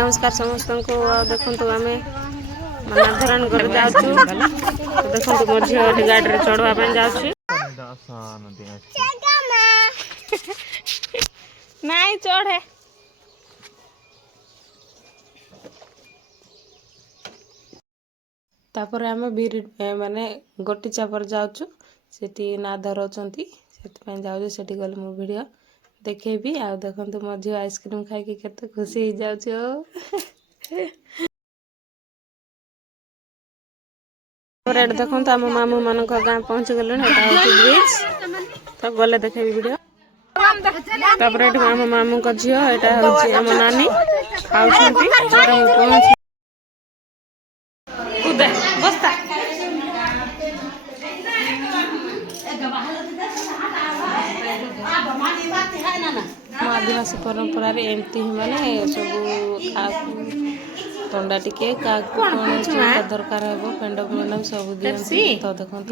नमस्कार समस्त को देखो आम नाधरण कर जाऊँ देखो मो झी गाड़ी चढ़वाई जाऊँ नाई चढ़े तापर आम बिरी माने गोटी चापर जाऊँ से ना धराउछंती से जाऊँ से गले मो वीडियो देखेबी आ देखो मो झी आइसक्रीम खाई केते खुशी हो जाऊँ देखो आम मामू मान गाँ पहुँच गले ब्रिज तो गले देखेबी वीडियो तापर आम मामू का झील यहाँ आम नानी खाऊँ बस्ता आदिवासी परंपरा एमती ही माने सब थंडा टिके दरकार हे पेंड पेंड सब दिखती तो देखो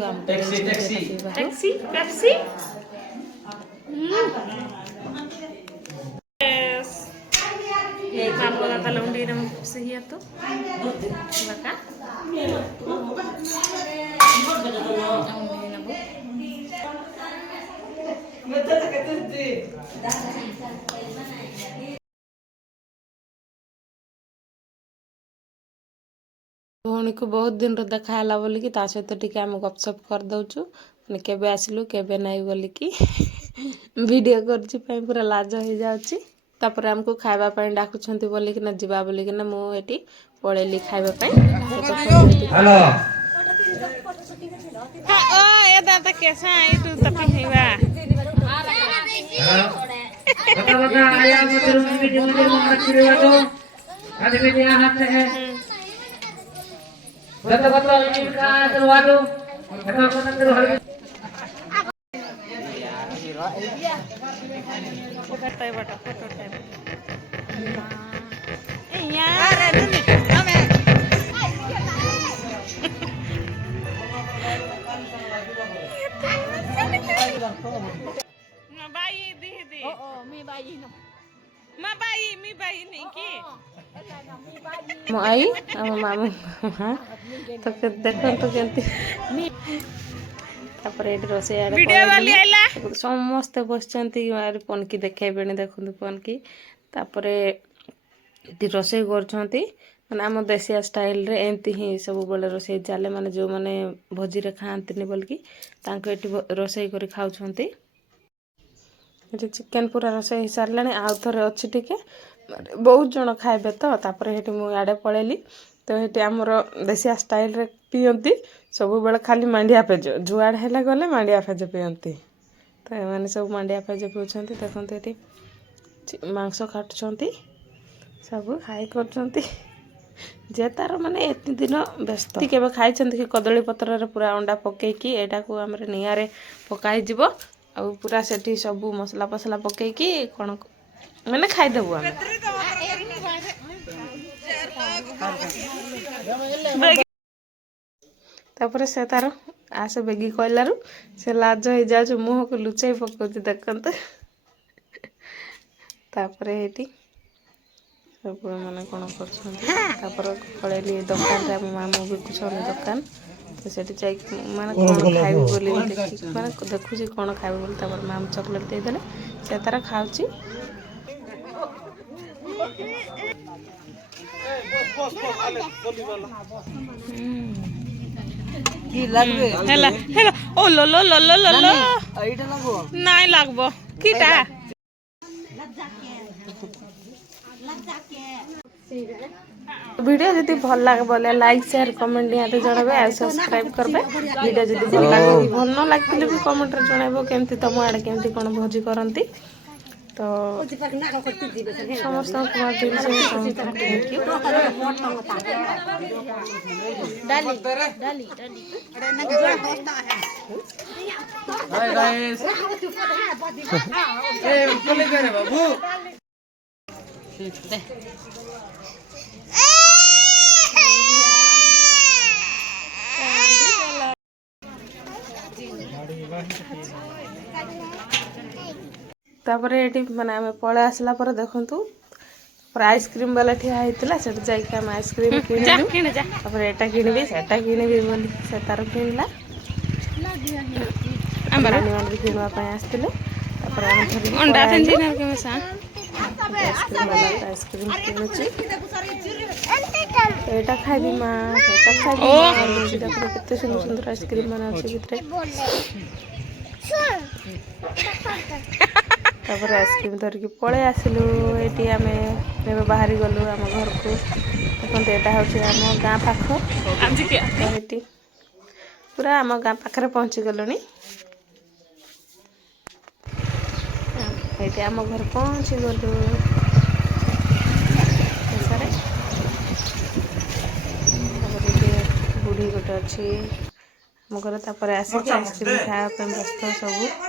भौणी को बहुत दिन देखाला बोलिकी ता सहित टिके आम गपसप कर दउचु केबे आसलु केबे नाई बोलिकी वीडियो करछि पूरा लाज हो जाउछि तापर हमको खाइबा पई डाकुछंती बोलिकी ना जिबा बोलिकी ना मु एटी पळेली खाइबा पई हेलो ओ ए दादा कैसा आई तू तपी हेवा बता बता आया मत वीडियो में रखिरेवा तो आज वीडियो हाथ है betul-betul ini waduh betul-betul terus मो आई आम मामू तो देखो तो केंती रोसे समस्ते बसचंती पनकी देखेबे देखो पनकी तापरे रोसे करछंती माने आम देशिया स्टाइल रे एमती ही सब बेले रोसे चले माने जो माने भोजी रे खांतनी बोलकी तांको एटी रोसे करी खाउछंती चिकेन पूरा रोसे सारलानी आउ थरे अछि टिके बहुत जन खाइबे तो तापर हेटी मु आडे पळेली तो हेटी हमर देशिया स्टाइल रे पियंती सब बेले खाली मांडिया पेज जुआड हैला गले मांडिया पेज पियंती तो माने सब मांडिया पेज पिउछंती देखंते हेटी मांस काटछंती सब खाई करछंती जे तार माने एति दिन व्यस्त केबे खाइछंती कि कदली पत्र रे पूरा अंडा पके कि एटा को हमरे निया रे पकाई जिवो आ पूरा सेठी सब मसला पसला पके कि कोन मैंने खाई देबू आम तापर से तार आस बेगी कहलारू से लाज हो जाऊ मुह को लुचाई पकाउछ देखंत तापर हेटी सब माने कोन करछंती तापर पळेली दुकान रे मामू बिकुछन दुकान तो सेठी जाई माने कोन खाइबो बोली देखि माने देखुची कोन खाइबो बोली तापर माम चॉकलेट दे देले से तार खाउची हेला हेला ओ लो लो लो लो लो लो एटा लागबो नाइ लागबो कीटा वीडियो जदी भल लागे बोले लाइक शेयर कमेंट निहाते जणाबे आ सब्सक्राइब करबे वीडियो जदी भल लागे भल न लागतिले भी कमेंट रे जणाबो केमती तम आडे केमती कोन भोजी करंती तो समस्त कुमार दिन से थैंक यू डाली डाली डाली अरे ना जोड़ा होता है हाय गाइस ए बोले करे बाबू दे तापर ये माने आम पळे आसला पर देखंतु पर आइसक्रीम वाला ठिया होता से जाकि आम आइसक्रीम किणु तापर एटा किणबी सेटा किणबी बोली से तार किणला नानी मान भी किणवाई आसते आम आइसक्रीम किणुची एटा खाइबी माँ एटा खाइबी केते सुंदर सुंदर आइसक्रीम मान अच्छे भितर तापर आइसक्रीम धरिकी पलि आसिलु ये आम बाहरी गलु आम घर को देखते यहाँ हूँ आम गाँ पाख ये पूरा आम गाँ पाखे पहुँची गलु ये आम घर पहुँची गलु बुढ़ी गोटे अच्छी आम घर तापर आसिक आइसक्रीम खाया व्यस्त सब